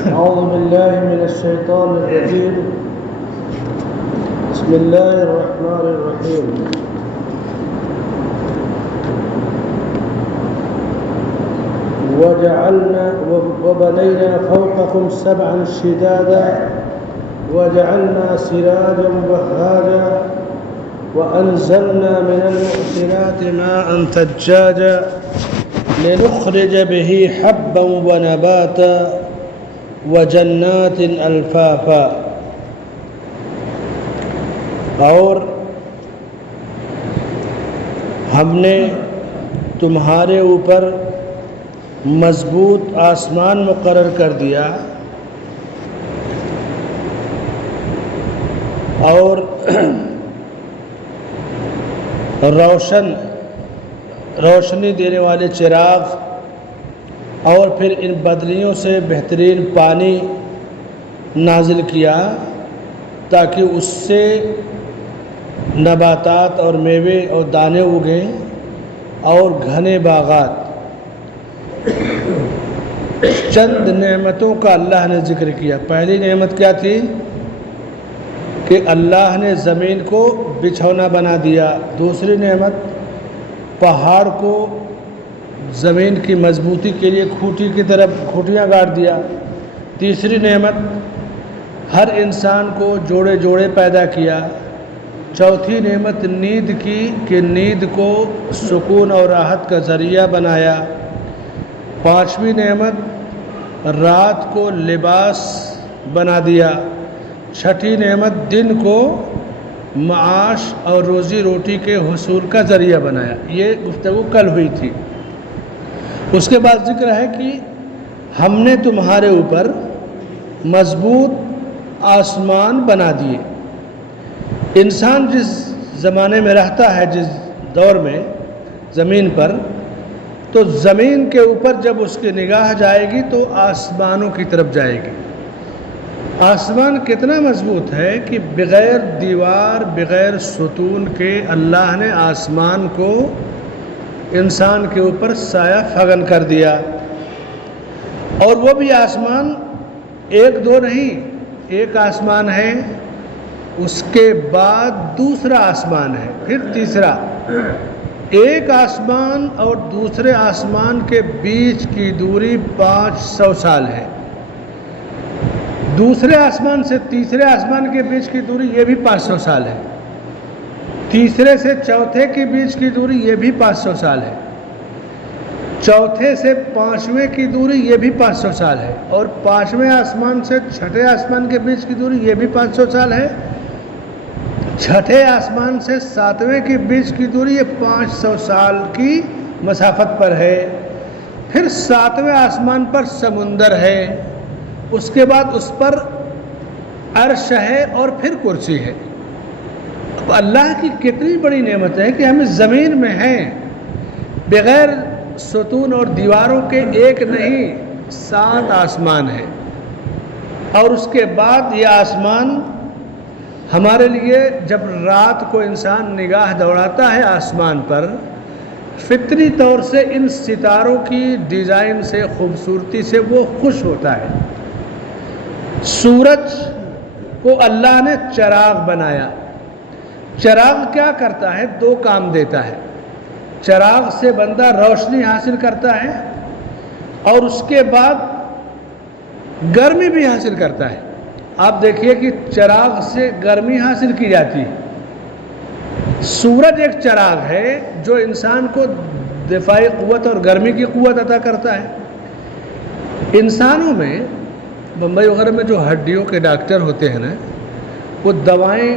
أعوذ بالله من الشيطان الرجيم. بسم الله الرحمن الرحيم. وبنينا فوقكم سبعا شدادا وجعلنا سراجا وهاجا وأنزلنا من المعصرات ماء ثجاجا لنخرج به حبا ونباتا وجنات الفافا. اور ہم نے تمہارے اوپر مضبوط آسمان مقرر کر دیا اور روشنی دینے والے چراغ اور پھر ان بدریوں سے بہترین پانی نازل کیا تاکہ اس سے نباتات اور میوے اور دانے اگیں اور گھنے باغات. چند نعمتوں کا اللہ نے ذکر کیا. پہلی نعمت کیا تھی کہ اللہ نے زمین کو بچھونا بنا دیا. دوسری نعمت پہاڑ کو زمین کی مضبوطی کے لیے کھوٹی کی طرف کھوٹیاں گاڑ دیا. تیسری نعمت ہر انسان کو جوڑے جوڑے پیدا کیا. چوتھی نعمت نیند کی کہ نیند کو سکون اور راحت کا ذریعہ بنایا. پانچویں نعمت رات کو لباس بنا دیا. چھٹی نعمت دن کو معاش اور روزی روٹی کے حصول کا ذریعہ بنایا. یہ گفتگو کل ہوئی تھی. اس کے بعد ذکر ہے کہ ہم نے تمہارے اوپر مضبوط آسمان بنا دیے. انسان جس زمانے میں رہتا ہے, جس دور میں زمین پر, تو زمین کے اوپر جب اس کی نگاہ جائے گی تو آسمانوں کی طرف جائے گی. آسمان کتنا مضبوط ہے کہ بغیر دیوار بغیر ستون کے اللہ نے آسمان کو انسان کے اوپر سایہ فگن کر دیا. اور وہ بھی آسمان ایک دو نہیں, ایک آسمان ہے, اس کے بعد دوسرا آسمان ہے, پھر تیسرا. ایک آسمان اور دوسرے آسمان کے بیچ کی دوری 500 سال ہے. دوسرے آسمان سے تیسرے آسمان کے بیچ کی دوری یہ بھی 500 سال ہے. تیسرے سے چوتھے کے بیچ کی دوری یہ بھی 500 سال ہے. چوتھے سے پانچویں کی دوری یہ بھی 500 سال ہے. اور پانچویں آسمان سے چھٹے آسمان کے بیچ کی دوری یہ بھی 500 سال ہے. چھٹے آسمان سے ساتویں کے بیچ کی دوری یہ 500 سال کی مسافت پر ہے. پھر ساتویں آسمان پر سمندر ہے, اس کے بعد اس پر عرش ہے اور پھر کرسی ہے. اب اللہ کی کتنی بڑی نعمت ہے کہ ہم اس زمین میں ہیں, بغیر ستون اور دیواروں کے ایک نہیں 7 آسمان ہیں. اور اس کے بعد یہ آسمان ہمارے لیے جب رات کو انسان نگاہ دوڑاتا ہے آسمان پر, فطری طور سے ان ستاروں کی ڈیزائن سے, خوبصورتی سے وہ خوش ہوتا ہے. سورج کو اللہ نے چراغ بنایا. چراغ کیا کرتا ہے؟ 2 کام دیتا ہے. چراغ سے بندہ روشنی حاصل کرتا ہے اور اس کے بعد گرمی بھی حاصل کرتا ہے. آپ دیکھیے کہ چراغ سے گرمی حاصل کی جاتی ہے. سورج ایک چراغ ہے جو انسان کو دفاعی قوت اور گرمی کی قوت عطا کرتا ہے. انسانوں میں بمبئی وغیرہ میں جو ہڈیوں کے ڈاکٹر ہوتے ہیں نا, وہ دوائیں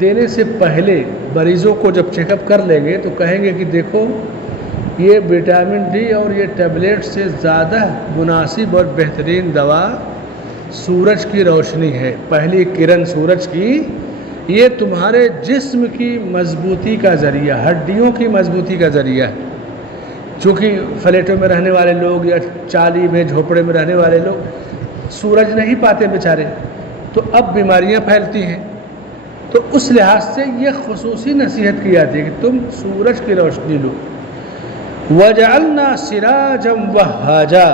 دینے سے پہلے مریضوں کو جب چیک اپ کر لیں گے تو کہیں گے کہ دیکھو یہ وٹامن ڈی اور یہ ٹیبلیٹ سے زیادہ مناسب اور بہترین دوا سورج کی روشنی ہے. پہلی کرن سورج کی یہ تمہارے جسم کی مضبوطی کا ذریعہ, ہڈیوں کی مضبوطی کا ذریعہ ہے. چونکہ فلیٹوں میں رہنے والے لوگ یا چالی میں جھوپڑے میں رہنے والے لوگ سورج نہیں پاتے بیچارے, تو اب بیماریاں پھیلتی ہیں. تو اس لحاظ سے یہ خصوصی نصیحت کی جاتی ہے کہ تم سورج کی روشنی لو. وَجَعَلْنَا سِرَاجًا وَهَّاجًا,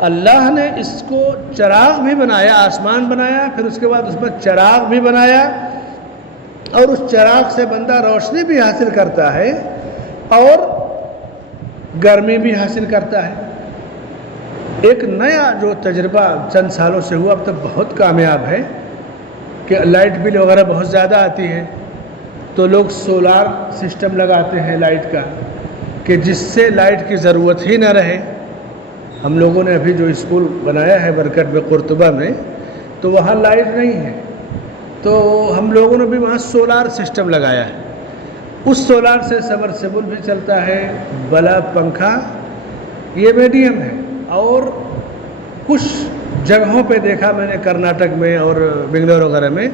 اللہ نے اس کو چراغ بھی بنایا، آسمان بنایا، پھر اس کے بعد اس میں چراغ بھی بنایا، اور اس چراغ سے بندہ روشنی بھی حاصل کرتا ہے اور گرمی بھی حاصل کرتا ہے۔ ایک نیا جو تجربہ چند سالوں سے ہوا، اب تک بہت کامیاب ہے، کہ لائٹ بل وغیرہ بہت زیادہ آتی ہے تو لوگ سولار سسٹم لگاتے ہیں لائٹ کا، کہ جس سے لائٹ کی ضرورت ہی نہ رہے۔ ہم لوگوں نے ابھی جو اسکول بنایا ہے برکت میں قرطبہ میں، تو وہاں لائٹ نہیں ہے، تو ہم لوگوں نے بھی وہاں سولار سسٹم لگایا ہے۔ اس سولار سے سمرسیبل بھی چلتا ہے، بلب، پنکھا، یہ میڈیم ہے۔ اور کچھ جگہوں پہ دیکھا میں نے کرناٹک میں اور بنگلور وغیرہ میں،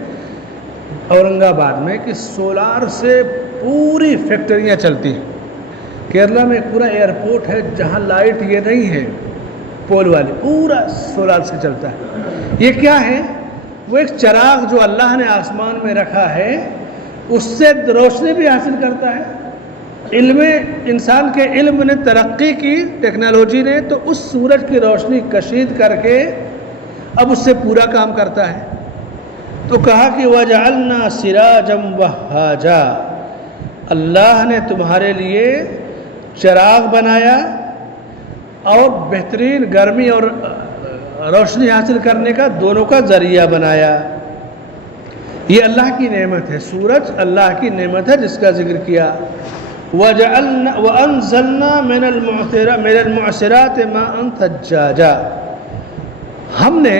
اورنگ آباد میں، کہ سولار سے پوری فیکٹریاں چلتی ہیں۔ کیرلا میں ایک پورا ایئرپورٹ ہے جہاں لائٹ یہ نہیں ہے پول والی، پورا سولار سے چلتا ہے۔ یہ کیا ہے؟ وہ ایک چراغ جو اللہ نے آسمان میں رکھا ہے، اس سے روشنی بھی حاصل کرتا ہے۔ انسان کے علم نے ترقی کی، ٹیکنالوجی نے، تو اس سورج کی روشنی کشید کر کے اب اس سے پورا کام کرتا ہے۔ تو کہا کہ وَجَعَلْنَا سِرَاجًا وَهَّاجًا، اللہ نے تمہارے لیے چراغ بنایا اور بہترین گرمی اور روشنی حاصل کرنے کا دونوں کا ذریعہ بنایا۔ یہ اللہ کی نعمت ہے، سورج اللہ کی نعمت ہے جس کا ذکر کیا۔ وَأَنزَلْنَا مِنَ الْمُعْصِرَاتِ مَاءً ثَجَّاجًا، ہم نے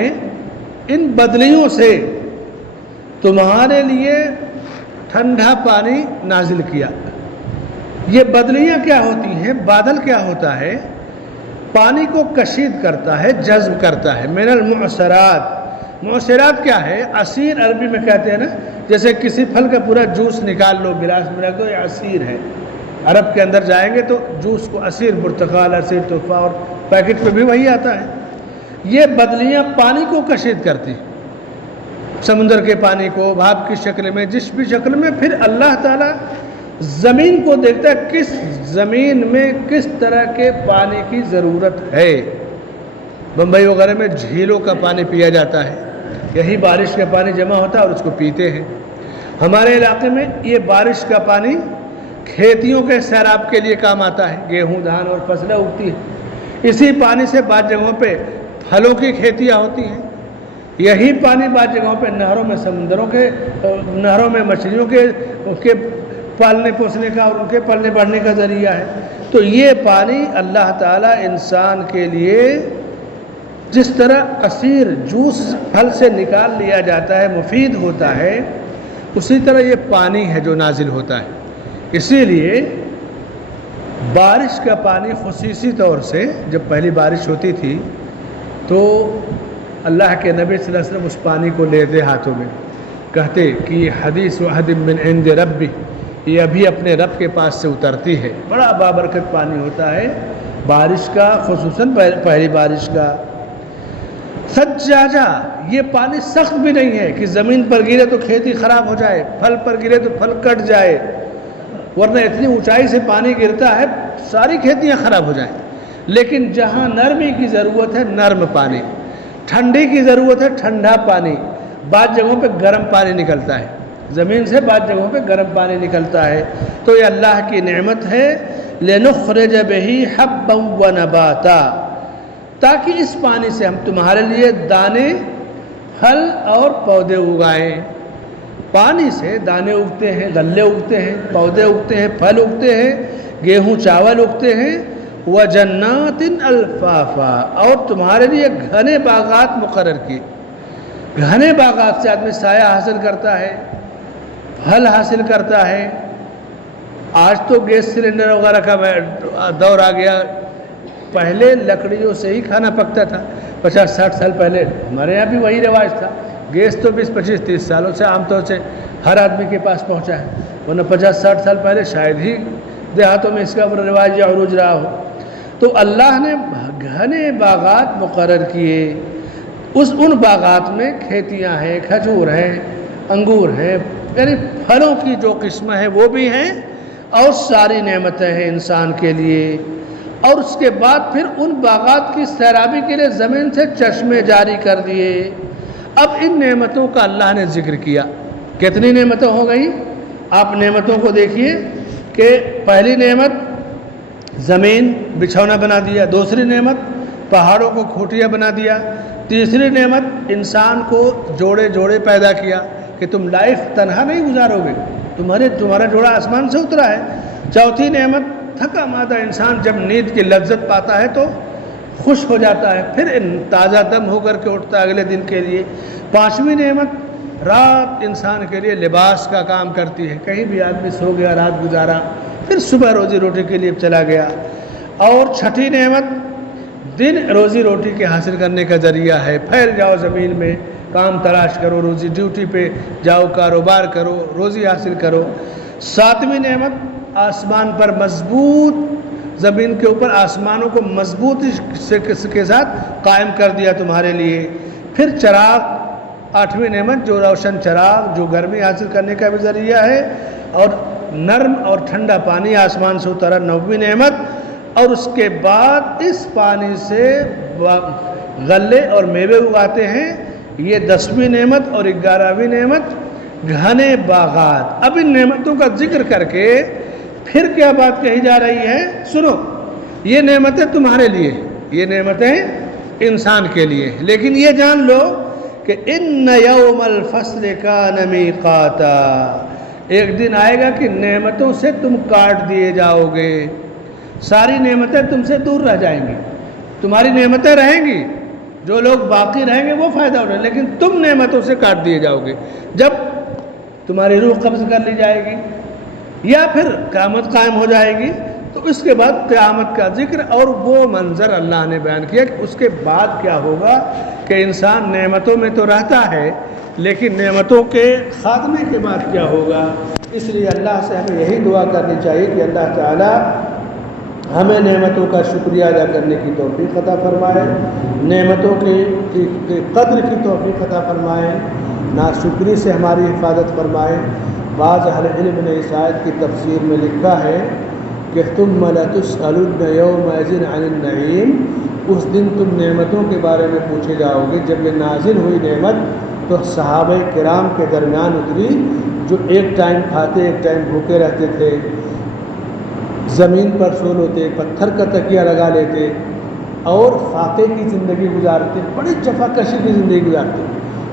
ان بدلیوں سے تمہارے لیے ٹھنڈا پانی نازل کیا۔ یہ بدلیاں کیا ہوتی ہیں؟ بادل کیا ہوتا ہے؟ پانی کو کشید کرتا ہے، جذب کرتا ہے۔ من المعصرات، معصرات کیا ہے؟ عصیر عربی میں کہتے ہیں نا، جیسے کسی پھل کا پورا جوس نکال لو، گلاس میں رکھ دو، یہ عصیر ہے۔ عرب کے اندر جائیں گے تو جوس کو عصیر، برتقال، عصیر تفاح، اور پیکٹ پہ بھی وہی آتا ہے۔ یہ بدلیاں پانی کو کشید کرتی، سمندر کے پانی کو بھاپ کی شکل میں، جس بھی شکل میں۔ پھر اللہ تعالیٰ زمین کو دیکھتا ہے، کس زمین میں کس طرح کے پانی کی ضرورت ہے۔ بمبئی وغیرہ میں جھیلوں کا پانی پیا جاتا ہے، یہی بارش کا پانی جمع ہوتا ہے اور اس کو پیتے ہیں۔ ہمارے علاقے میں یہ بارش کا پانی کھیتیوں کے سیراب کے لیے کام آتا ہے، گیہوں، دھان اور فصلیں اگتی ہیں۔ اسی پانی سے بعض جگہوں پہ پھلوں کی کھیتیاں ہوتی ہیں۔ یہی پانی بعض جگہوں پہ نہروں میں، سمندروں کے نہروں میں مچھلیوں کے پالنے پوسنے کا اور ان کے پلنے بڑھنے کا ذریعہ ہے۔ تو یہ پانی اللہ تعالیٰ انسان کے لیے جس طرح عصیر جوس پھل سے نکال لیا جاتا ہے، مفید ہوتا ہے، اسی طرح یہ پانی ہے جو نازل ہوتا ہے۔ اسی لیے بارش کا پانی خصوصی طور سے جب پہلی بارش ہوتی تھی تو اللہ کے نبی صلی اللہ علیہ وسلم اس پانی کو لیتے ہاتھوں میں، کہتے کہ یہ حدیث وحد من عند ربی، یہ ابھی اپنے رب کے پاس سے اترتی ہے۔ بڑا بابرکت پانی ہوتا ہے بارش کا، خصوصاً پہلی بارش کا۔ سجاجا، یہ پانی سخت بھی نہیں ہے کہ زمین پر گرے تو کھیتی خراب ہو جائے، پھل پر گرے تو پھل کٹ جائے، ورنہ اتنی اونچائی سے پانی گرتا ہے ساری کھیتیاں خراب ہو جائیں۔ لیکن جہاں نرمی کی ضرورت ہے نرم پانی، ٹھنڈی کی ضرورت ہے ٹھنڈا پانی، بعض جگہوں پہ گرم پانی نکلتا ہے زمین سے، بعض جگہوں پہ گرم پانی نکلتا ہے۔ تو یہ اللہ کی نعمت ہے۔ لِنُخْرِجَ بِهِ حَبًّا وَنَبَاتًا، تاکہ اس پانی سے ہم تمہارے لیے دانے، پھل اور پودے اگائیں۔ پانی سے دانے اگتے ہیں، غلے اگتے ہیں، پودے اگتے ہیں، پھل اگتے ہیں، گیہوں چاول اگتے ہیں۔ وَجَنَّاتٍ أَلْفَافًا، اور تمہارے لیے گھنے باغات مقرر کیے۔ گھنے باغات سے آدمی سایہ حاصل کرتا ہے، پھل حاصل کرتا ہے۔ آج تو گیس سلنڈر وغیرہ کا دور آ گیا، پہلے لکڑیوں سے ہی کھانا پکتا تھا۔ 50-60 سال پہلے ہمارے یہاں بھی وہی رواج تھا۔ گیس تو 20-25-30 سالوں سے عام طور سے ہر آدمی کے پاس پہنچا ہے، ورنہ 50-60 سال پہلے شاید ہی دیہاتوں میں اس کا رواج یا عروج رہا ہو۔ تو اللہ نے گھنے باغات مقرر کیے، ان باغات میں کھیتیاں ہیں، کھجور ہیں، انگور ہیں، یعنی پھلوں کی جو قسمیں ہیں وہ بھی ہیں، اور ساری نعمتیں ہیں انسان کے لیے۔ اور اس کے بعد پھر ان باغات کی سیرابی کے لیے زمین سے چشمے جاری کر دیے۔ اب ان نعمتوں کا اللہ نے ذکر کیا۔ کتنی نعمتیں ہو گئی؟ آپ نعمتوں کو دیکھیے کہ پہلی نعمت زمین بچھونا بنا دیا، دوسری نعمت پہاڑوں کو کھوٹیاں بنا دیا، تیسری نعمت انسان کو جوڑے جوڑے پیدا کیا کہ تم لائف تنہا نہیں گزارو گے، تمہارا جوڑا آسمان سے اترا ہے۔ چوتھی نعمت تھکا مادہ انسان جب نیند کی لذت پاتا ہے تو خوش ہو جاتا ہے، پھر تازہ دم ہو کر کے اٹھتا ہے اگلے دن کے لیے۔ پانچویں نعمت رات انسان کے لیے لباس کا کام کرتی ہے، کہیں بھی آدمی سو گیا، رات گزارا، پھر صبح روزی روٹی کے لیے چلا گیا۔ اور چھٹی نعمت دن روزی روٹی کے حاصل کرنے کا ذریعہ ہے، پھیل جاؤ زمین میں، کام تلاش کرو، روزی ڈیوٹی پہ جاؤ، کاروبار کرو، روزی حاصل کرو۔ ساتویں نعمت آسمان پر مضبوط، زمین کے اوپر آسمانوں کو مضبوط کے ساتھ قائم کر دیا تمہارے لیے۔ پھر چراغ، آٹھویں نعمت جو روشن چراغ جو گرمی حاصل کرنے کا بھی ذریعہ ہے، اور نرم اور ٹھنڈا پانی آسمان سے اترا، نویں نعمت۔ اور اس کے بعد اس پانی سے غلے اور میوے اگاتے ہیں، یہ 10ویں نعمت۔ اور 11ویں نعمت گھنے باغات۔ اب ان نعمتوں کا ذکر کر کے پھر کیا بات کہی جا رہی ہے؟ سنو، یہ نعمتیں تمہارے لیے، یہ نعمتیں انسان کے لیے، لیکن یہ جان لو کہ ان یوم الفصل کان میقاتا، ایک دن آئے گا کہ نعمتوں سے تم کاٹ دیے جاؤ گے، ساری نعمتیں تم سے دور رہ جائیں گی، تمہاری نعمتیں رہیں گی، جو لوگ باقی رہیں گے وہ فائدہ اٹھائیں گے، لیکن تم نعمتوں سے کاٹ دیے جاؤ گے جب تمہاری روح قبض کر لی جائے گی یا پھر قیامت قائم ہو جائے گی۔ تو اس کے بعد قیامت کا ذکر اور وہ منظر اللہ نے بیان کیا کہ اس کے بعد کیا ہوگا، کہ انسان نعمتوں میں تو رہتا ہے لیکن نعمتوں کے خاتمے کے بعد کیا ہوگا۔ اس لیے اللہ سے ہمیں یہی دعا کرنی چاہیے کہ اللہ تعالی ہمیں نعمتوں کا شکریہ ادا کرنے کی توفیق عطا فرمائے، نعمتوں کی قدر کی توفیق عطا فرمائے، ناشکری سے ہماری حفاظت فرمائے۔ بعض اہل علم نے اس آیت کی تفسیر میں لکھا ہے کہ ثم لتسألن یومئذ عن النعیم، اس دن تم نعمتوں کے بارے میں پوچھے جاؤ گے۔ جب یہ نازل ہوئی نعمت تو صحابہ کرام کے درمیان اتری، جو ایک ٹائم کھاتے ایک ٹائم بھوکے رہتے تھے، زمین پر سو ہوتے، پتھر کا تکیہ لگا لیتے اور فاقے کی زندگی گزارتے، بڑی جفاکشی کی زندگی گزارتے،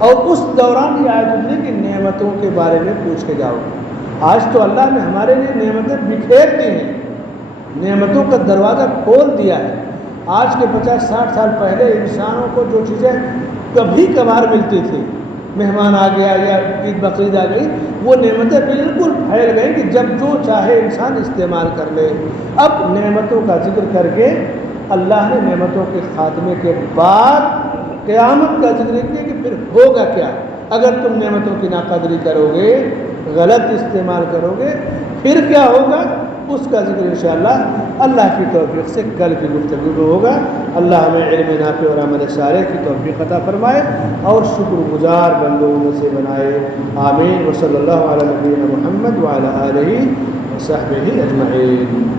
اور اس دوران یہ آیت اتری کہ نعمتوں کے بارے میں پوچھے جاؤ۔ آج تو اللہ نے ہمارے لیے نعمتیں بکھیر دی ہیں، نعمتوں کا دروازہ کھول دیا ہے۔ آج کے 50-60 سال پہلے انسانوں کو جو چیزیں کبھی کبھار ملتی تھی، مہمان آ گیا یا عید بقرعید آ گئی، وہ نعمتیں بالکل پھیل گئی کہ جب جو چاہے انسان استعمال کر لے۔ اب نعمتوں کا ذکر کر کے اللہ نے نعمتوں کے خاتمے کے بعد قیامت کا ذکر کیا کہ پھر ہوگا کیا اگر تم نعمتوں کی ناقدری کرو گے، غلط استعمال کرو گے، پھر کیا ہوگا، اس کا ذکر انشاءاللہ اللہ کی توفیق سے کل کی گفتگو میں ہوگا۔ اللہ ہمیں علم نافع اور عمل صالح کی توفیق عطا فرمائے اور شکر گزار بندوں میں سے بنائے، آمین۔ وصلی اللہ علی نبینا محمد وعلی آلہ وصحبہ اجمعین۔